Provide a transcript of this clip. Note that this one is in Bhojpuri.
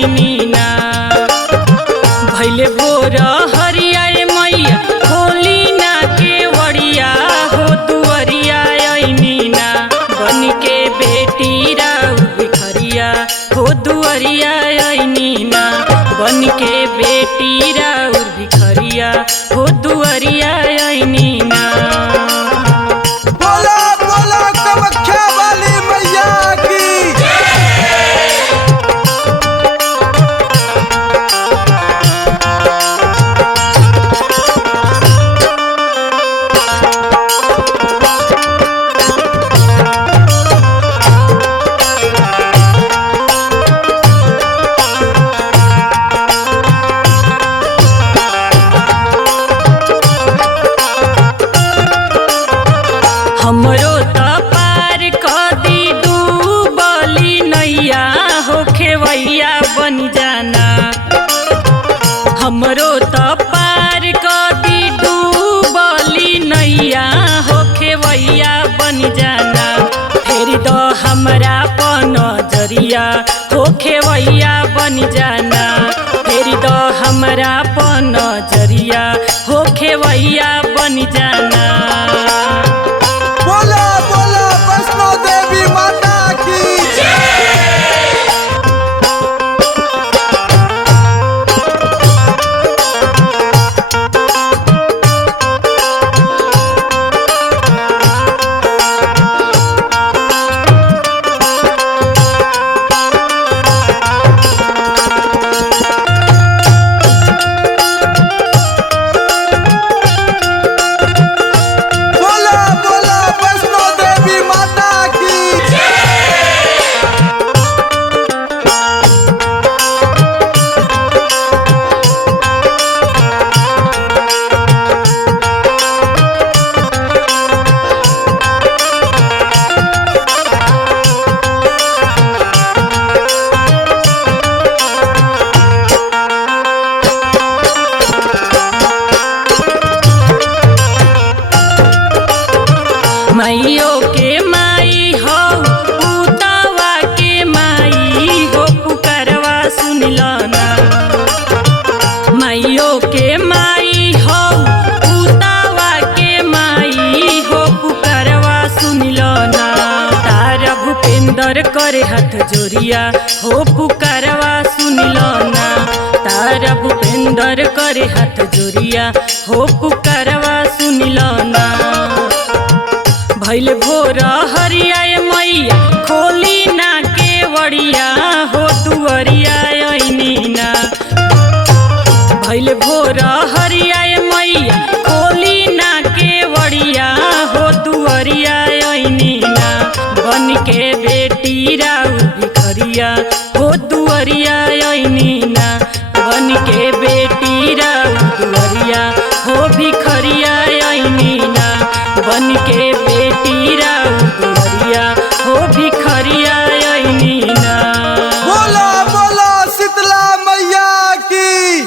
आईनी ना। भैले भोर हरिया मैया खोली ना केवड़िया हो दुअरिया आईनी ना। बन के बेटी राउर भिखरिया हो दुअरिया आईनी ना। बन के बेटी राउर भिखरिया हो दुअरिया आईनी ना। बोला बोला कामाख्या वाली मैया की। हमरो त पार कदी डूबली नैया हो खेवैया बन जाना। हमरो त पार कदी डूबली नैया हो खेवैया बन जाना। फेर दो हमरा पन जरिया हो खेवैया बन जाना। फेर दो हमरा पन जरिया हो खेवैया बन जाना। बोला बोला वैष्णो देवी माता की। बोला बोला वैष्णो देवी माता की। माइयो के माई हो पुतवा के माई हो पुकारवा सुनिलो ना। माइयो के माई हो पुतवा के माई हो पुकारवा सुनिलो ना। तारा भूपेंद्र करे हाथ जोरिया हो पुकारवा सुनिलो ना। तारा भूपेंद्र करे हाथ जोरिया हो पुकारवा सुनिलो ना। भैले भोर हरिया मैया खोली ना केवड़िया हो दुअरिया आईनी ना। भैले भोर हरिया मैया खोली ना केवड़िया हो दुअरिया आईनी ना। बन के बेटी राउर भिखरिया हो दुअरिया आईनी ना। बन के बेटी राउर दुअरिया हो भिखरिया आईनी ना। बन के बेटी राउर दुअरिया हो भिखरिया आईनी ना। बोला बोला शीतला मैया की।